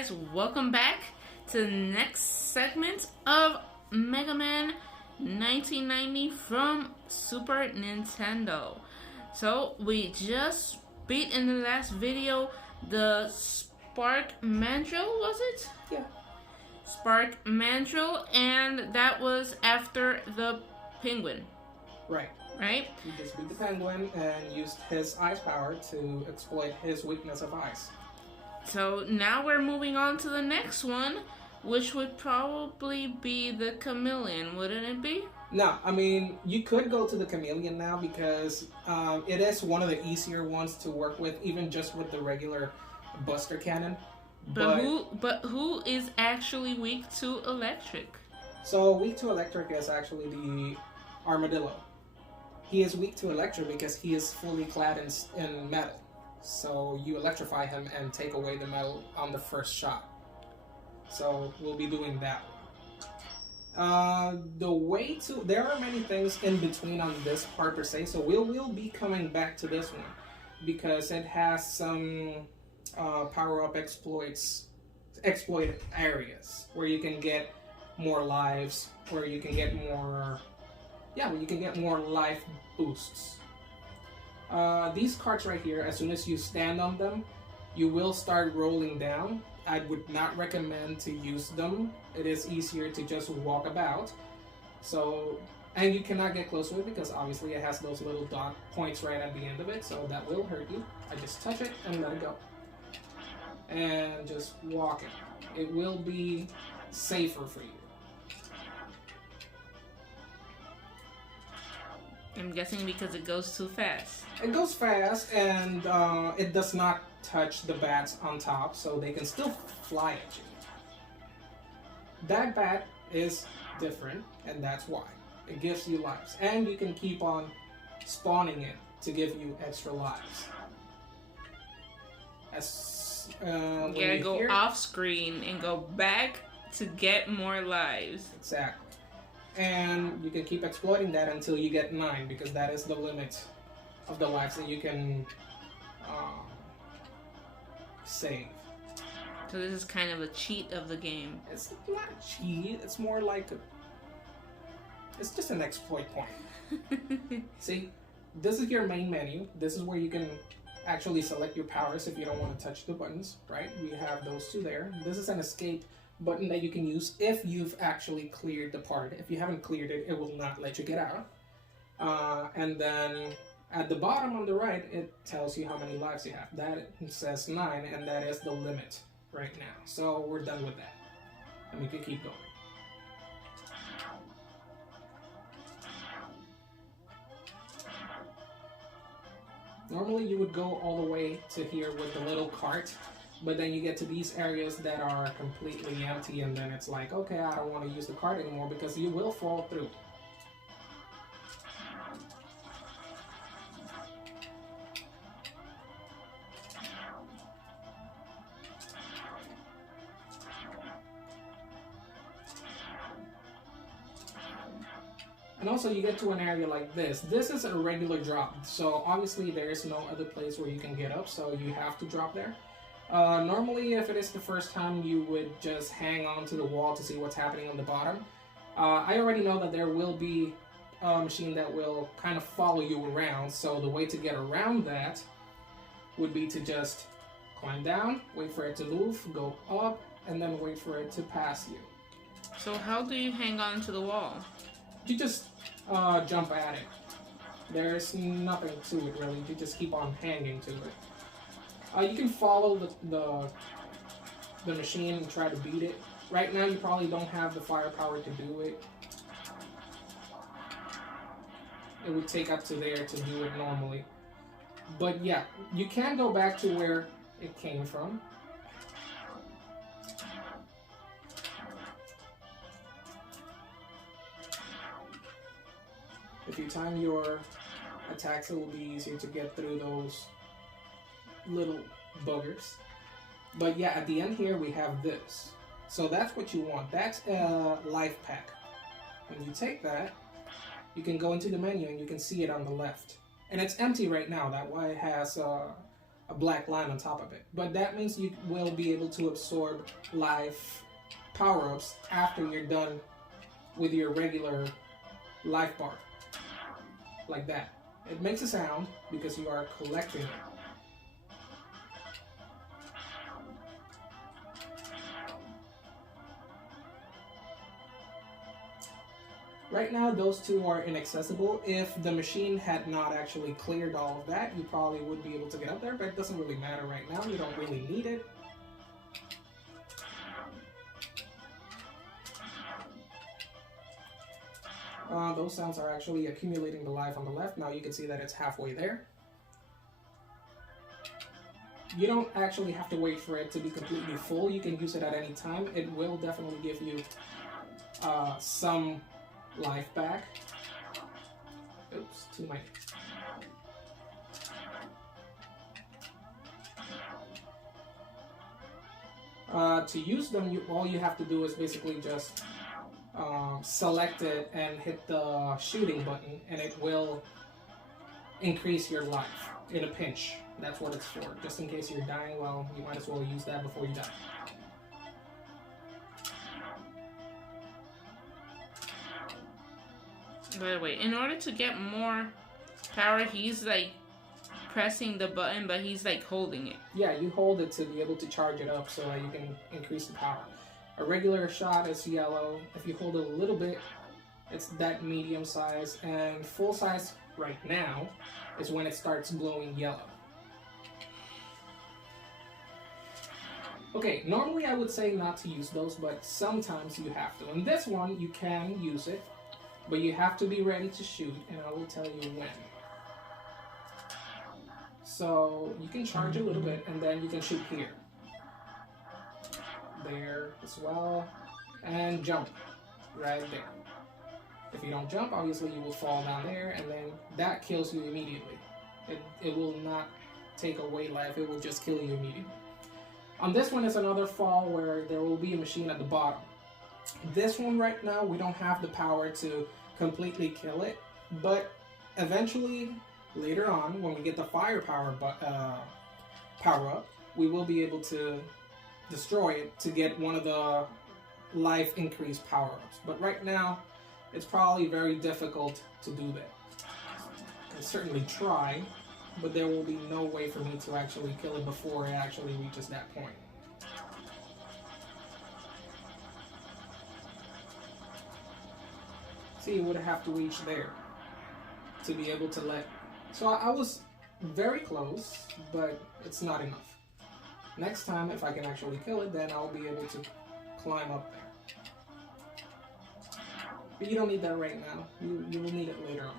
guys, welcome back to the next segment of Mega Man 1990 from Super Nintendo. So we just beat in the last video the Spark Mandrill, was it? Yeah. Spark Mandrill, and that was after the penguin. Right. Right? He just beat the penguin and used his ice power to exploit his weakness of ice. So now we're moving on to the next one, which would probably be the chameleon, wouldn't it be? No, I mean, you could go to the chameleon now because it is one of the easier ones to work with, even just with the regular Buster Cannon. But who is actually weak to electric? So weak to electric is actually the armadillo. He is weak to electric because he is fully clad in metal. So you electrify him and take away the metal on the first shot. So we'll be doing that one. There are many things in between on this part per se, so we'll be coming back to this one because it has some power-up exploit areas where you can get more lives, where you can get more life boosts. These carts right here, as soon as you stand on them, you will start rolling down. I would not recommend to use them. It is easier to just walk about. And you cannot get close to it because obviously it has those little dot points right at the end of it, so that will hurt you. I just touch it and let it go. And just walk it. It will be safer for you. I'm guessing because it goes too fast. It goes fast, and it does not touch the bats on top, so they can still fly at you. That bat is different, and that's why. It gives you lives, and you can keep on spawning it to give you extra lives. You gotta go off screen and go back to get more lives. Exactly. And you can keep exploiting that until you get 9, because that is the limit of the lives that you can save. So this is kind of a cheat of the game. It's not a cheat, it's more like it's just an exploit point. See, this is your main menu. This is where you can actually select your powers if you don't want to touch the buttons, right? We have those two there. This is an escape button that you can use if you've actually cleared the part. If you haven't cleared it, it will not let you get out. And then at the bottom on the right, it tells you how many lives you have. That says 9, and that is the limit right now. So we're done with that. And we can keep going. Normally you would go all the way to here with the little cart, but then you get to these areas that are completely empty, and then it's like, okay, I don't want to use the cart anymore because you will fall through. And also you get to an area like this. This is a regular drop, so obviously there is no other place where you can get up, so you have to drop there. Normally, if it is the first time, you would just hang on to the wall to see what's happening on the bottom. I already know that there will be a machine that will kind of follow you around, so the way to get around that would be to just climb down, wait for it to move, go up, and then wait for it to pass you. So how do you hang on to the wall? You just jump at it. There's nothing to it really, you just keep on hanging to it. You can follow the machine and try to beat it. Right now you probably don't have the firepower to do it. It would take up to there to do it normally. But yeah, you can go back to where it came from. If you time your attacks, it will be easier to get through those little buggers. But yeah, at the end here we have this. So that's what you want. That's a life pack. When you take that, you can go into the menu and you can see it on the left. And it's empty right now. That why it has a black line on top of it. But that means you will be able to absorb life power-ups after you're done with your regular life bar. Like that. It makes a sound because you are collecting it. Right now, those two are inaccessible. If the machine had not actually cleared all of that, you probably would be able to get up there, but it doesn't really matter right now. You don't really need it. Those sounds are actually accumulating the life on the left. Now you can see that it's halfway there. You don't actually have to wait for it to be completely full. You can use it at any time. It will definitely give you some life back. Oops, too many. To use them, all you have to do is basically just select it and hit the shooting button, and it will increase your life in a pinch. That's what it's for. Just in case you're dying, well, you might as well use that before you die. By the way, in order to get more power, he's like pressing the button, but he's like holding it. Yeah, you hold it to be able to charge it up so that you can increase the power. A regular shot is yellow. If you hold it a little bit, it's that medium size. And full size right now is when it starts glowing yellow. Okay, normally I would say not to use those, but sometimes you have to. In this one, you can use it, but you have to be ready to shoot, and I will tell you when. So you can charge a little bit, and then you can shoot here. There as well, and jump right there. If you don't jump, obviously you will fall down there, and then that kills you immediately. It will not take away life, it will just kill you immediately. On this one is another fall where there will be a machine at the bottom. This one right now, we don't have the power to completely kill it, but eventually, later on, when we get the firepower power up, we will be able to destroy it to get one of the life increase power-ups. But right now, it's probably very difficult to do that. I can certainly try, but there will be no way for me to actually kill it before it actually reaches that point. See, it would have to reach there to be able to let... So I was very close, but it's not enough. Next time, if I can actually kill it, then I'll be able to climb up there. But you don't need that right now. You will need it later on.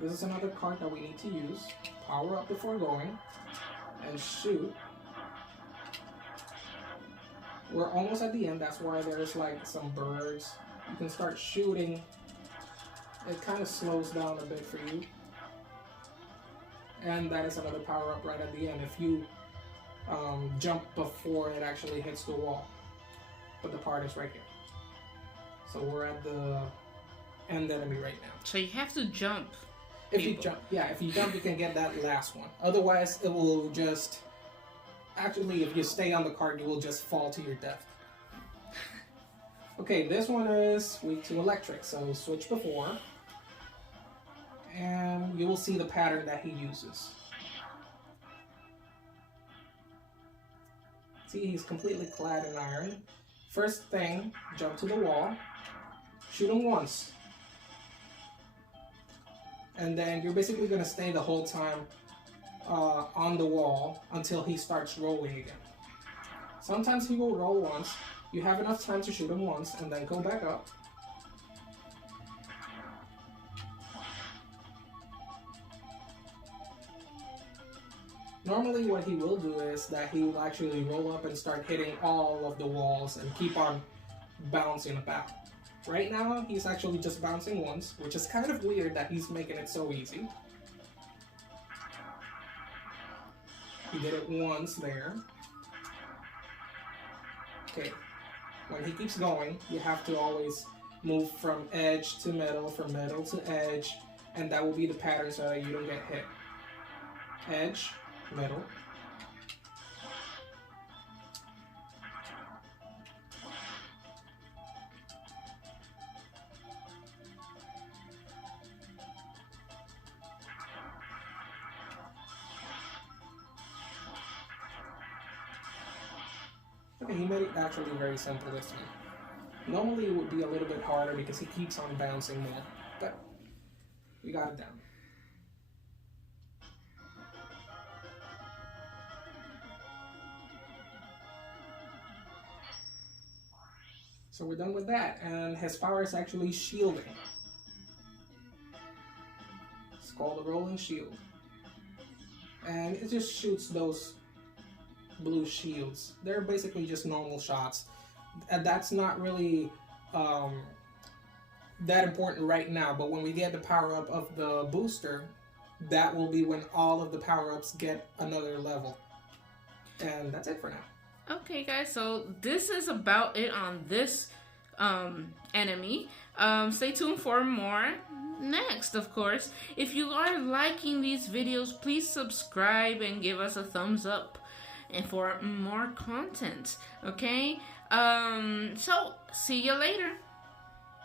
This is another card that we need to use. Power up before going. And shoot. We're almost at the end. That's why there's like some birds. You can start shooting. It kind of slows down a bit for you. And that is another power up right at the end if you jump before it actually hits the wall. But the part is right here. So we're at the end enemy right now. So you have to jump. If you jump, yeah, if you jump, you can get that last one. Otherwise, it will just... Actually, if you stay on the card, you will just fall to your death. Okay, this one is weak to electric, so switch before. And you will see the pattern that he uses. See, he's completely clad in iron. First thing, jump to the wall. Shoot him once. And then you're basically going to stay the whole time on the wall until he starts rolling again. Sometimes he will roll once. You have enough time to shoot him once and then go back up. Normally what he will do is that he will actually roll up and start hitting all of the walls and keep on bouncing about. Right now, he's actually just bouncing once, which is kind of weird that he's making it so easy. He did it once there. Okay, when he keeps going, you have to always move from edge to middle, from middle to edge, and that will be the pattern so that you don't get hit. edge, middle. Okay, he made it actually very simple this time. Normally it would be a little bit harder because he keeps on bouncing more, but we got it down. So we're done with that, and his power is actually shielding. It's called a rolling shield. And it just shoots those blue shields. They're basically just normal shots. And that's not really that important right now, but when we get the power up of the booster, that will be when all of the power-ups get another level. And that's it for now. Okay, guys, so this is about it on this enemy. Stay tuned for more next, of course. If you are liking these videos, please subscribe and give us a thumbs up and for more content, okay? So see you later.